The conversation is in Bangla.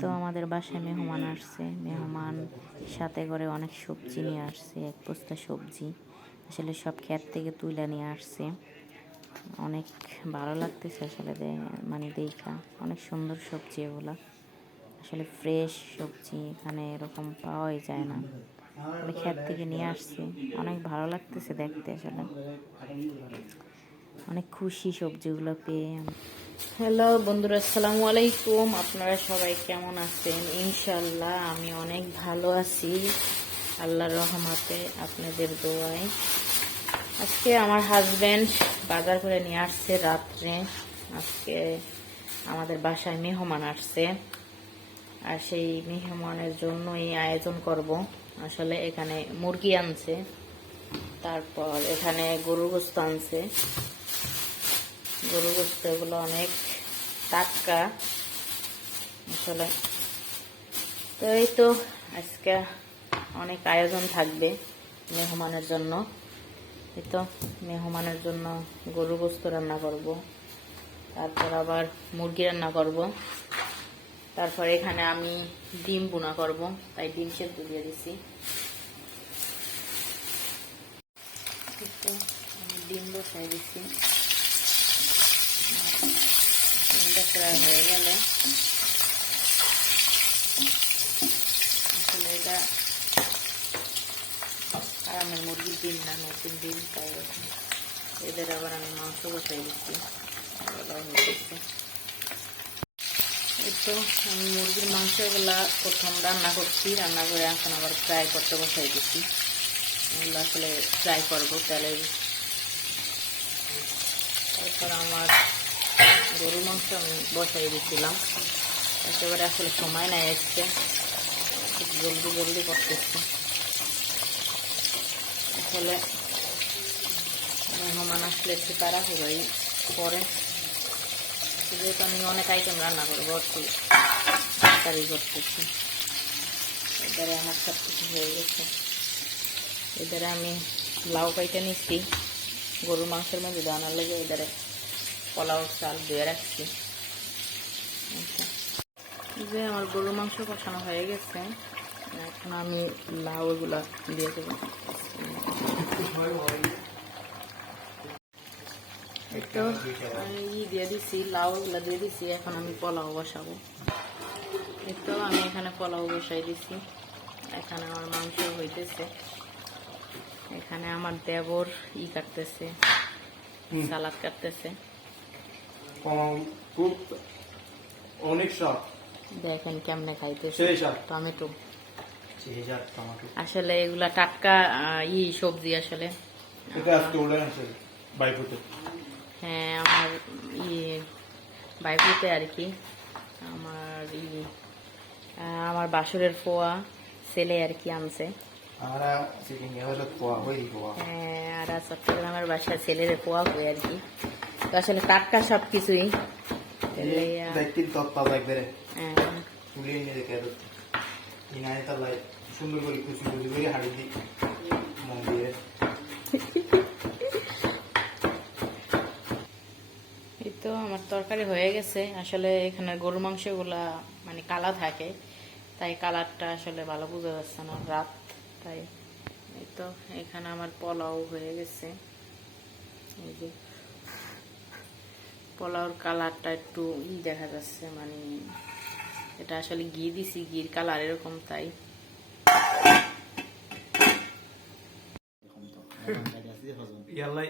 তো আমাদের বাসায় মেহমান আসছে, মেহমান সাথে করে অনেক সবজি নিয়ে আসছে, এক বস্তা সবজি আসলে সব ক্ষেত থেকে তুলে নিয়ে আসছে। অনেক ভালো লাগতেছে আসলে মানে দেখা, অনেক সুন্দর সবজি এগুলা, আসলে ফ্রেশ সবজি এখানে এরকম পাওয়াই যায় না, ক্ষেত থেকে নিয়ে আসছে। অনেক ভালো লাগতেছে দেখতে, আসলে অনেক খুশি সবজিগুলো পেয়ে। হ্যালো বন্ধুরা, আসসালামু আলাইকুম। আপনারা সবাই কেমন আছেন? ইনশাল্লাহ আমি অনেক ভালো আছি, আল্লাহর রহমতে, আপনাদের দোয়ায়। আজকে আমার হাজব্যান্ড বাজার করে নিয়ে আসছে রাত্রে। আজকে আমাদের বাসায় মেহমান আসছে, আর সেই মেহমানের জন্যই আয়োজন করব। আসলে এখানে মুরগি আনছে, তারপর এখানে গরুর গোস্ত আনছে। গরুর গোস্ত এগুলো অনেক টাটকা আসলে। তো এই তো আজকে অনেক আয়োজন থাকবে মেহমানের জন্য। এই তো মেহমানের জন্য গরুর গোস্ত রান্না করব, তারপর আবার মুরগি রান্না করব, তারপর এখানে আমি ডিম ভুনা করব, তাই ডিম সেদ্ধ দিয়ে দিছি। আমি ডিম বসাই দিচ্ছি। ডিমটা প্রায় হয়ে গেলে আসলে এটা আরামের মুরগির ডিম না, নতুন ডিম, তাই এদের আবার আমি মাংস বসাই দিচ্ছি। এই তো আমি মুরগির মাংসগুলা প্রথম রান্না করছি, রান্না করে এখন আবার ফ্রাই করতে বসাই দিচ্ছি। এগুলো আসলে ফ্রাই করবো তেলে। তারপর আমার গরুর মাংস আমি বসাই দিচ্ছিলাম, একেবারে আসলে সময় নেয় এসছে, খুব জলদি জলদি করতেছি। আসলে মেহমান আসলে একটু তাড়াহুড়োই পরে, যেহেতু আমি অনেক আইটেম রান্না করবো, একটু তাড়াতাড়ি করতেছি। এবারে আমার সব কিছু হয়ে গেছে। এবারে আমি লাউ কাইটা নিচ্ছি গরুর মাংসের মধ্যে দেওয়ানোর লেগে। এবারে পোলাও চাল ধুয়ে রাখছি। যে আমার গরুর মাংস কষানো হয়ে গেছে, এখন আমি লাউ এগুলা দিয়ে দেবো। তো আমি দিয়ে দিছি, লাউ এগুলা দিয়ে দিছি, এখন আমি পোলাও বসাবো। তো আমি এখানে পোলাও বসাই দিছি, এখানে আমার মাংস হইতেছে, এখানে আমার দেবর কাটতেছে, সালাদ কাটতেছে। অনেক স্বাদ, দেখেন কেমনে খাইতেছে টমেটো। আসলে এগুলা টাটকা সবজি আসলে। হ্যাঁ, আমার বাইপুতে আর কি, আমার আমার বাসুরের ফোয়া ছেলে আর কি আনছে। হ্যাঁ, আর চট্টগ্রামের বাসায় ছেলের ফোয়া হয়ে আর কি। তো আসলে টাটকা সবকিছুই। এই তো আমার তরকারি হয়ে গেছে। আসলে এখানে গরুর মাংসগুলা মানে কালা থাকে, তাই কালারটা আসলে ভালো বোঝা যাচ্ছে না রাত, তাই। এই তো এখানে আমার পোলাও হয়ে গেছে। এই যে পোলাওর কালারটা একটু দেখা যাচ্ছে, মানে এটা আসলে ঘি দিছি, ঘির কালার এরকম, তাই। ইয়াল্লাই